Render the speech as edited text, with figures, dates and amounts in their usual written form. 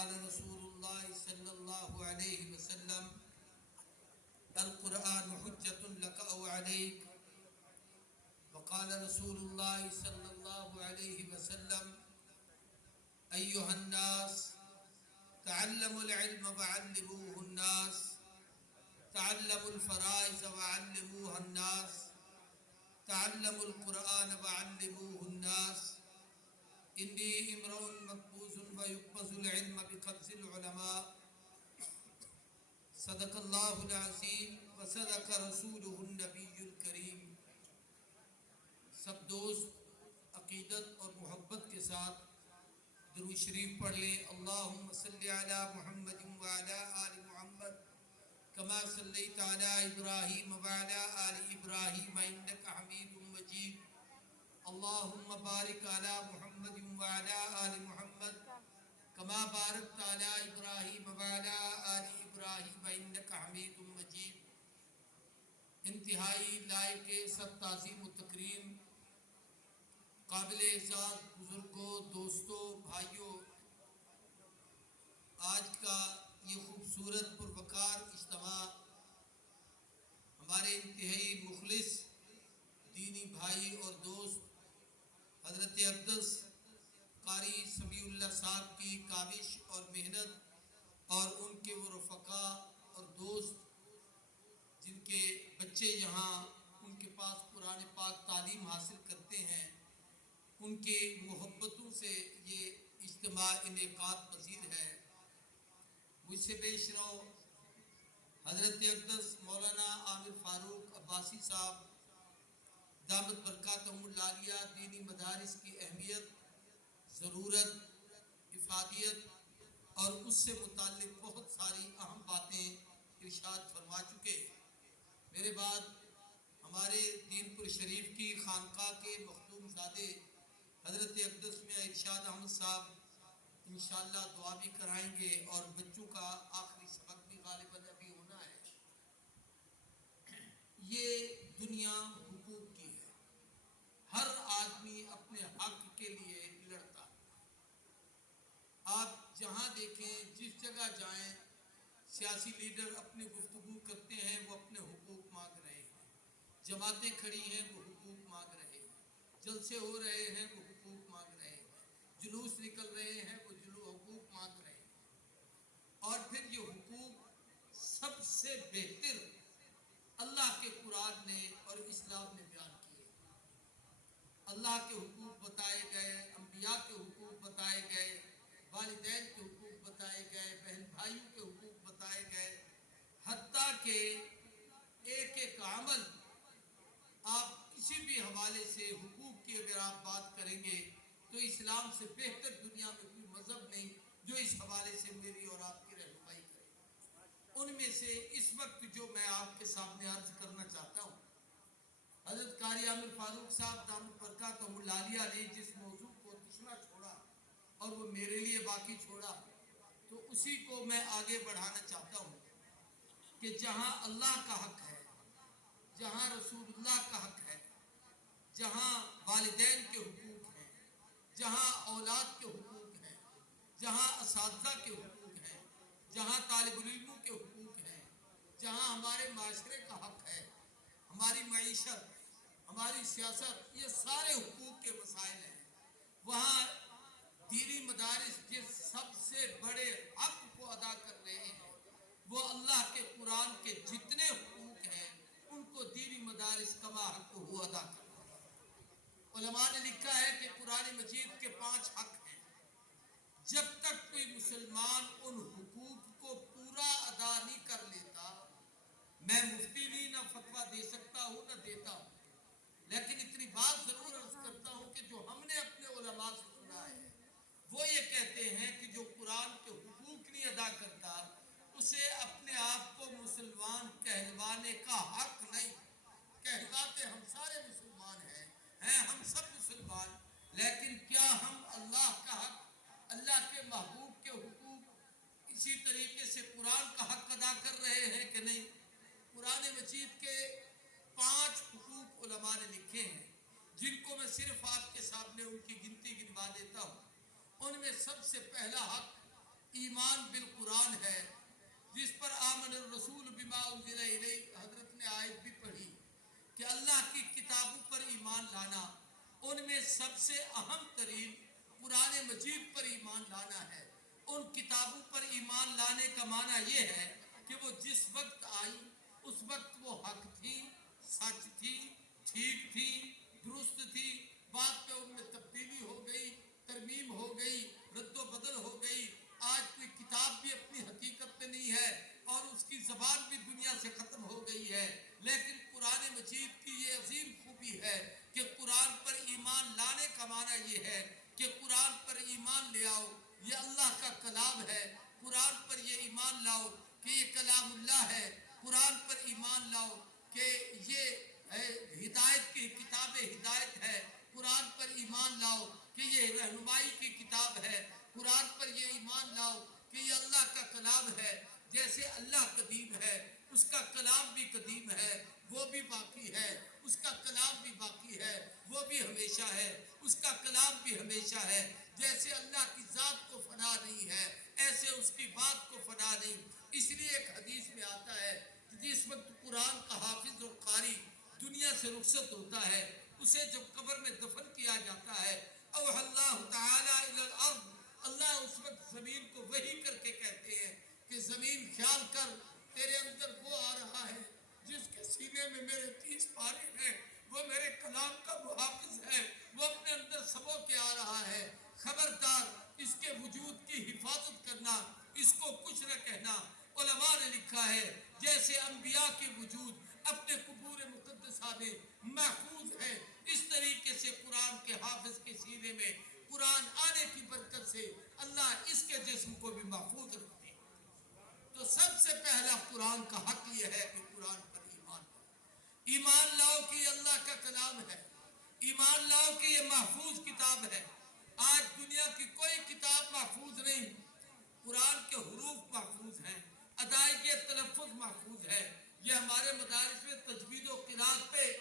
وقال رسول الله صلى الله عليه وسلم القرآن حجة لك أو عليك. وقال رسول الله صلى الله عليه وسلم أيها الناس تعلموا العلم وعلموه الناس، تعلموا الفرائض وعلموها الناس، تعلموا القرآن وعلموه الناس. إني امرؤ مقبوض ويقبض العلم بقبض العلماء. صدق اللہ العظیم وصدق رسولہ النبی الکریم. سب دوست عقیدت اور محبت کے ساتھ درود شریف پڑھ لیں. اللہم صلی علی محمد وعلی آل محمد کما صلیت علی ابراہیم وعلی آل ابراہیم انک حمید مجید. اللہم بارک علی محمد وعلی آل محمد کما بارکت علی ابراہیم وعلی آل ابراہیم انک حمید مجید. انتہائی لائق سب تعظیم و تکریم قابل اعزاز بزرگوں، دوستوں، بھائیوں، آج کا یہ خوبصورت پروقار اجتماع ہمارے انتہائی مخلص دینی بھائی اور دوست حضرت اقدس قاری سمیع اللہ صاحب کی کاوش اور محنت اور ان کے وہ رفقا اور دوست جن کے بچے یہاں ان کے پاس قرآن پاک تعلیم حاصل کرتے ہیں، ان کی محبتوں سے یہ اجتماع انعقاد پذیر ہے. مجھ سے پیش رو حضرت اقدس مولانا عامر فاروق عباسی صاحب دامت برکاتہم العالیہ دینی مدارس کی اہمیت، ضرورت، افادیت اور اس سے متعلق بہت ساری اہم باتیں ارشاد فرما چکے. میرے بعد ہمارے دین پور شریف کی خانقاہ کے مخدوم زادے حضرت اقدس میاں ارشاد احمد صاحب انشاءاللہ دعا بھی کرائیں گے اور بچوں کا آخری سبق بھی غالباً ابھی ہونا ہے. یہ دنیا حقوق کی ہے، ہر آدمی اپنے حق کے لیے لڑتا ہے. آپ جہاں دیکھیں، جس جگہ جائیں، سیاسی لیڈر اپنی گفتگو کرتے ہیں، وہ اپنے حقوق مانگ رہے ہیں. جماعتیں کھڑی ہیں، وہ حقوق مانگ رہے ہیں. جلسے ہو رہے ہیں، وہ حقوق مانگ رہے ہیں. جلوس نکل رہے ہیں، وہ حقوق مانگ رہے ہیں. اور پھر یہ حقوق سب سے بہتر اللہ کے قرآن نے اور اسلام نے بیان کیے. اللہ کے حقوق بتائے گئے، انبیاء کے حقوق بتائے گئے، والدین کے حقوق بتائے گئے، بہن بھائیوں کے حقوق بتائے گئے. حتیٰ کہ ایک ایک عمل آپ کسی بھی حوالے سے حقوق کی اگر آپ بات کریں گے تو اسلام سے بہتر دنیا میں کوئی مذہب نہیں جو اس حوالے سے میری اور آپ کی رہنمائی کرے. ان میں سے اس وقت جو میں آپ کے سامنے عرض کرنا چاہتا ہوں، حضرت قاری عامر فاروق صاحب دامت برکاتہم العالیہ نے جس موضوع کو دوسرا چھوڑا اور وہ میرے لیے باقی چھوڑا، تو اسی کو میں آگے بڑھانا چاہتا ہوں کہ جہاں اللہ کا حق ہے، جہاں رسول اللہ کا حق ہے، جہاں والدین کے حقوق ہیں، جہاں اولاد کے حقوق ہیں، جہاں اساتذہ کے حقوق ہیں، جہاں طالب علموں کے حقوق ہیں، جہاں ہمارے معاشرے کا حق ہے، ہماری معیشت، ہماری سیاست، یہ سارے حقوق کے مسائل ہیں، وہاں دینی مدارس جس سب سے بڑے حق کو ادا کر رہے ہیں وہ اللہ کے قرآن کے جتنے حقوق ہیں ان کو دینی مدارس کما حق ہو ادا کر رہے ہیں. علماء نے لکھا ہے کہ قرآن مجید کے 5 حق ہیں. جب تک کوئی مسلمان ان حقوق کو پورا ادا نہیں کر لیتا، میں مفتی نہیں نہ فتویٰ دے سکتا ہوں نہ دیتا ہوں، لیکن اتنی بات ضرور عرض کرتا ہوں کہ جو ہم نے اپنے علماء سے سنا ہے وہ یہ کہتے ہیں کہ جو قرآن کے حقوق نہیں ادا کرتا اسے اپنے آپ کو مسلمان کہلوانے کا حق نہیں. کہلواتے ہم سارے مسلمان ہیں ہم سب مسلمان، لیکن کیا ہم اللہ کا حق، اللہ کے محبوب کے حقوق اسی طریقے سے قرآن کا حق ادا کر رہے ہیں کہ نہیں؟ قرآن مجید کے 5 حقوق علماء نے لکھے ہیں جن کو میں صرف آپ کے سامنے ان کی گنتی گنوا دیتا ہوں. ان میں سب سے پہلا حق ایمان بالقرآن ہے، جس پر آمن الرسول بما انزل الیہ، حضرت نے آیت بھی پڑھی کہ اللہ کی کتابوں پر ایمان لانا، ان میں سب سے اہم ترین قرآن مجید پر ایمان لانا ہے۔ ان کتابوں پر ایمان لانے کا معنی یہ ہے کہ وہ جس وقت آئی اس وقت وہ حق تھی، سچ تھی، ٹھیک تھی، درست تھی، بات پہ ان میں تبدیلی ہو گئی، ترمیم ہو گئی، رد و بدل ہو گئی۔ آج کوئی کتاب بھی اپنی حقیقت پہ نہیں ہے اور اس کی زبان بھی دنیا سے ختم ہو گئی ہے، لیکن قرآن مجید کی یہ عظیم خوبی ہے کہ قرآن پر ایمان لانے کا معنی یہ ہے کہ قرآن پر ایمان لے آؤ، یہ اللہ کا کلام ہے، قرآن پر یہ ایمان لاؤ کہ یہ کلام اللہ ہے، قرآن پر ایمان لاؤ کہ یہ ہدایت کی کتاب ہدایت ہے، قرآن پر ایمان لاؤ کہ یہ رہنمائی کی کتاب ہے، قرآن پر یہ ایمان لاؤ کہ یہ اللہ کا کلام ہے۔ جیسے اللہ قدیم ہے، اس کا کلام بھی قدیم ہے، وہ بھی باقی ہے، اس کا کلام بھی باقی ہے، وہ بھی ہمیشہ ہے، اس کا کلام بھی ہمیشہ ہے۔ جیسے اللہ کی ذات کو فنا نہیں ہے، ایسے اس کی بات کو فنا نہیں۔ اس لیے ایک حدیث میں آتا ہے کہ جس وقت قرآن کا حافظ اور قاری دنیا سے رخصت ہوتا ہے، اسے جب قبر میں دفن کیا جاتا ہے، اوحى اللہ تعالی الی الارض، اللہ اس وقت زمین کو وحی کر کے کہتے ہیں کہ زمین خیال کر، تیرے اندر وہ آ رہا ہے جس کے سینے میں میرے 30 پارے ہیں، وہ میرے کلام کا محافظ ہے، وہ اپنے اندر سبو کے آ رہا ہے، خبردار اس کے وجود کی حفاظت کرنا، اس کو کچھ نہ کہنا۔ علماء نے لکھا ہے جیسے انبیاء کے وجود اپنے قبور مقدسہ میں محفوظ ہے، اس طریقے سے قرآن کے حافظ کے سینے میں قرآن آنے کی برکت سے اللہ اس کے جسم کو بھی محفوظ رکھتے ہیں۔ تو سب سے پہلا قرآن کا حق یہ ہے کہ قرآن پر ایمان لاؤ، ایمان لاؤ کہ یہ اللہ کا کلام ہے، ایمان لاؤ کہ یہ محفوظ کتاب ہے۔ آج دنیا کی کوئی کتاب محفوظ نہیں، قرآن کے حروف محفوظ ہیں، ادائیگی تلفظ محفوظ ہے۔ یہ ہمارے مدارس میں تجوید و قرات پہ